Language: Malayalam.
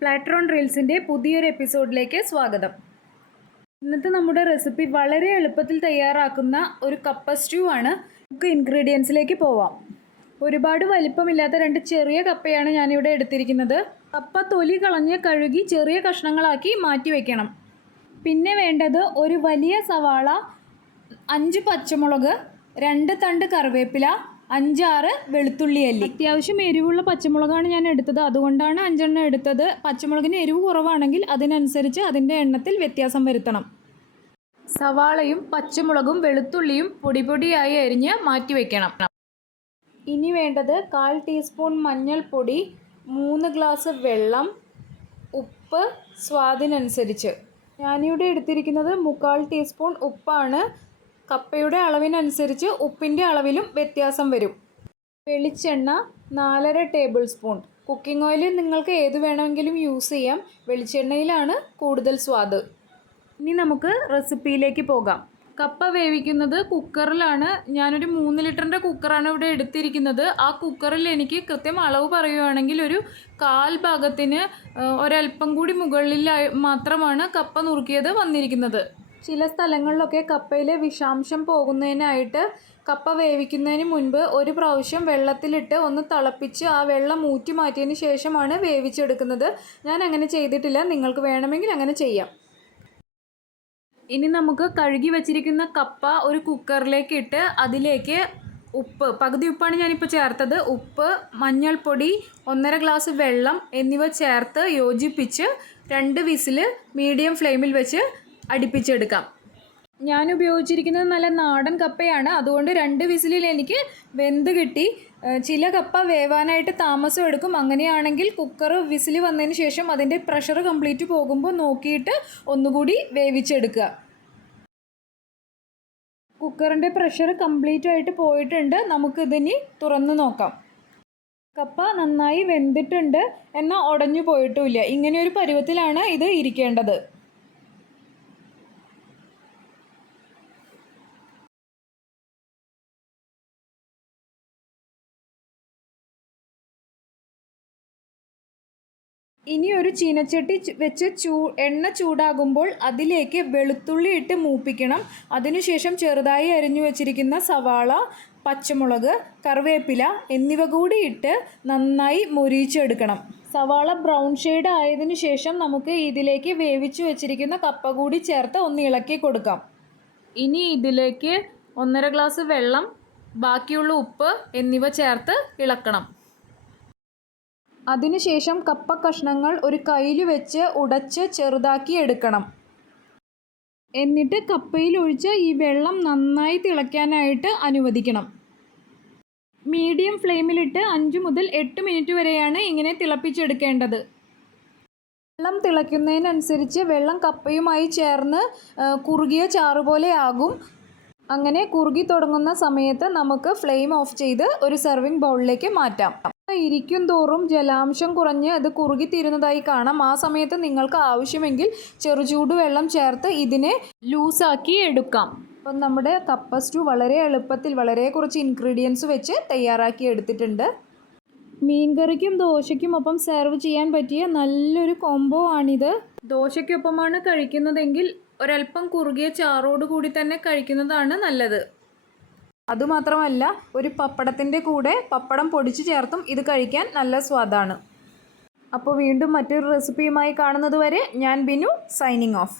പ്ലാറ്റർ ഓൺ റീൽസിൻ്റെ പുതിയൊരു എപ്പിസോഡിലേക്ക് സ്വാഗതം. ഇന്നത്തെ നമ്മുടെ റെസിപ്പി വളരെ എളുപ്പത്തിൽ തയ്യാറാക്കുന്ന ഒരു കപ്പ സ്റ്റൂ ആണ്. നമുക്ക് ഇൻഗ്രീഡിയൻസിലേക്ക് പോവാം. ഒരുപാട് വലിപ്പമില്ലാത്ത 2 ചെറിയ കപ്പയാണ് ഞാനിവിടെ എടുത്തിരിക്കുന്നത്. കപ്പ തൊലി കളഞ്ഞ് കഴുകി ചെറിയ കഷ്ണങ്ങളാക്കി മാറ്റി വയ്ക്കണം. പിന്നെ വേണ്ടത് ഒരു വലിയ സവാള, 5 പച്ചമുളക്, 2 തണ്ട് കറിവേപ്പില, 5-6 വെളുത്തുള്ളി അല്ലി. അത്യാവശ്യം എരിവുള്ള പച്ചമുളകാണ് ഞാൻ എടുത്തത്, അതുകൊണ്ടാണ് 5 എണ്ണം എടുത്തത്. പച്ചമുളകിന് എരിവ് കുറവാണെങ്കിൽ അതിനനുസരിച്ച് അതിൻ്റെ എണ്ണത്തിൽ വ്യത്യാസം വരുത്തണം. സവാളയും പച്ചമുളകും വെളുത്തുള്ളിയും പൊടിയായി അരിഞ്ഞ് മാറ്റി വയ്ക്കണം. ഇനി വേണ്ടത് 1/4 ടീസ്പൂൺ മഞ്ഞൾപ്പൊടി, 3 ഗ്ലാസ് വെള്ളം, ഉപ്പ് സ്വാദിനനുസരിച്ച്. ഞാനിവിടെ എടുത്തിരിക്കുന്നത് 3/4 ടീസ്പൂൺ ഉപ്പാണ്. കപ്പയുടെ അളവിനനുസരിച്ച് ഉപ്പിൻ്റെ അളവിലും വ്യത്യാസം വരും. വെളിച്ചെണ്ണ 4.5 ടേബിൾ സ്പൂൺ. കുക്കിംഗ് ഓയിൽ നിങ്ങൾക്ക് ഏത് വേണമെങ്കിലും യൂസ് ചെയ്യാം. വെളിച്ചെണ്ണയിലാണ് കൂടുതൽ സ്വാദ്. ഇനി നമുക്ക് റെസിപ്പിയിലേക്ക് പോകാം. കപ്പ വേവിക്കുന്നത് കുക്കറിലാണ്. ഞാനൊരു 3 ലിറ്ററിൻ്റെ കുക്കറാണ് ഇവിടെ എടുത്തിരിക്കുന്നത്. ആ കുക്കറിൽ എനിക്ക് കൃത്യം അളവ് പറയുകയാണെങ്കിൽ ഒരു 1/4 ഭാഗത്തിന് ഒരല്പം കൂടി മുകളിൽ മാത്രമാണ് കപ്പ നുറുക്കിയത് വന്നിരിക്കുന്നത്. ചില സ്ഥലങ്ങളിലൊക്കെ കപ്പയിലെ വിഷാംശം പോകുന്നതിനായിട്ട് കപ്പ വേവിക്കുന്നതിന് മുൻപ് ഒരു പ്രാവശ്യം വെള്ളത്തിലിട്ട് ഒന്ന് തിളപ്പിച്ച് ആ വെള്ളം ഊറ്റി മാറ്റിയതിന് ശേഷമാണ് വേവിച്ചെടുക്കുന്നത്. ഞാൻ അങ്ങനെ ചെയ്തിട്ടില്ല, നിങ്ങൾക്ക് വേണമെങ്കിൽ അങ്ങനെ ചെയ്യാം. ഇനി നമുക്ക് കഴുകി വച്ചിരിക്കുന്ന കപ്പ ഒരു കുക്കറിലേക്ക് ഇട്ട് അതിലേക്ക് ഉപ്പ്, പകുതി ഉപ്പാണ് ഞാനിപ്പോൾ ചേർത്തത്, ഉപ്പ്, മഞ്ഞൾപ്പൊടി, 1.5 ഗ്ലാസ് വെള്ളം എന്നിവ ചേർത്ത് യോജിപ്പിച്ച് 2 വിസിൽ മീഡിയം ഫ്ലെയിമിൽ വെച്ച് അടുപ്പിച്ചെടുക്കാം. ഞാൻ ഉപയോഗിച്ചിരിക്കുന്നത് നല്ല നാടൻ കപ്പയാണ്, അതുകൊണ്ട് 2 വിസിലിൽ എനിക്ക് വെന്ത് കിട്ടി. ചില കപ്പ വേവാനായിട്ട് താമസം എടുക്കും. അങ്ങനെയാണെങ്കിൽ കുക്കർ വിസിൽ വന്നതിന് ശേഷം അതിൻ്റെ പ്രഷർ കംപ്ലീറ്റ് പോകുമ്പോൾ നോക്കിയിട്ട് ഒന്നുകൂടി വേവിച്ചെടുക്കുക. കുക്കറിൻ്റെ പ്രഷർ കംപ്ലീറ്റ് ആയിട്ട് പോയിട്ടുണ്ട്. നമുക്കിതിനി തുറന്ന് നോക്കാം. കപ്പ നന്നായി വെന്തിട്ടുണ്ട്, എന്നാൽ ഉടഞ്ഞു പോയിട്ടുമില്ല. ഇങ്ങനെയൊരു പരുവത്തിലാണ് ഇത് ഇരിക്കേണ്ടത്. ഇനി ഒരു ചീനച്ചട്ടി വെച്ച് എണ്ണ ചൂടാകുമ്പോൾ അതിലേക്ക് വെളുത്തുള്ളി ഇട്ട് മൂപ്പിക്കണം. അതിനുശേഷം ചെറുതായി അരിഞ്ഞു വെച്ചിരിക്കുന്ന സവാള, പച്ചമുളക്, കറിവേപ്പില എന്നിവ കൂടി ഇട്ട് നന്നായി മൊരിയിച്ചെടുക്കണം. സവാള ബ്രൗൺ ഷെയ്ഡ് ആയതിനു ശേഷം നമുക്ക് ഇതിലേക്ക് വേവിച്ചു വെച്ചിരിക്കുന്ന കപ്പ കൂടി ചേർത്ത് ഒന്ന് ഇളക്കി കൊടുക്കാം. ഇനി ഇതിലേക്ക് 1.5 ഗ്ലാസ് വെള്ളം, ബാക്കിയുള്ള ഉപ്പ് എന്നിവ ചേർത്ത് ഇളക്കണം. അതിനുശേഷം കപ്പ കഷ്ണങ്ങൾ ഒരു കയ്യിൽ വെച്ച് ഉടച്ച് ചെറുതാക്കി എടുക്കണം. എന്നിട്ട് കപ്പയിൽ ഒഴിച്ച് ഈ വെള്ളം നന്നായി തിളയ്ക്കാനായിട്ട് അനുവദിക്കണം. മീഡിയം ഫ്ലെയിമിലിട്ട് 5 മുതൽ 8 മിനിറ്റ് വരെയാണ് ഇങ്ങനെ തിളപ്പിച്ചെടുക്കേണ്ടത്. വെള്ളം തിളയ്ക്കുന്നതിനനുസരിച്ച് വെള്ളം കപ്പയുമായി ചേർന്ന് കുറുകിയ ചാറ് പോലെ ആകും. അങ്ങനെ കുറുകി തുടങ്ങുന്ന സമയത്ത് നമുക്ക് ഫ്ലെയിം ഓഫ് ചെയ്ത് ഒരു സെർവിങ് ബൗളിലേക്ക് മാറ്റാം. ഇരിക്കും തോറും ജലാംശം കുറഞ്ഞ് ഇത് കുറുകിത്തീരുന്നതായി കാണാം. ആ സമയത്ത് നിങ്ങൾക്ക് ആവശ്യമെങ്കിൽ ചെറുചൂട് വെള്ളം ചേർത്ത് ഇതിനെ ലൂസാക്കി എടുക്കാം. അപ്പം നമ്മുടെ കപ്പ സ്റ്റൂ വളരെ എളുപ്പത്തിൽ വളരെ കുറച്ച് ഇൻഗ്രീഡിയൻസ് വെച്ച് തയ്യാറാക്കി എടുത്തിട്ടുണ്ട്. മീൻകറിക്കും ദോശയ്ക്കും ഒപ്പം സെർവ് ചെയ്യാൻ പറ്റിയ നല്ലൊരു കോംബോ ആണിത്. ദോശയ്ക്കൊപ്പമാണ് കഴിക്കുന്നതെങ്കിൽ ഒരല്പം കുറുകിയ ചാറോട് കൂടി തന്നെ കഴിക്കുന്നതാണ് നല്ലത്. അതുമാത്രമല്ല, ഒരു പപ്പടത്തിൻ്റെ കൂടെ പപ്പടം പൊടിച്ച് ചേർത്തും ഇത് കഴിക്കാൻ നല്ല സ്വാദാണ്. അപ്പോൾ വീണ്ടും മറ്റൊരു റെസിപ്പിയുമായി കാണുന്നത് വരെ ഞാൻ ബിനു, സൈനിങ് ഓഫ്.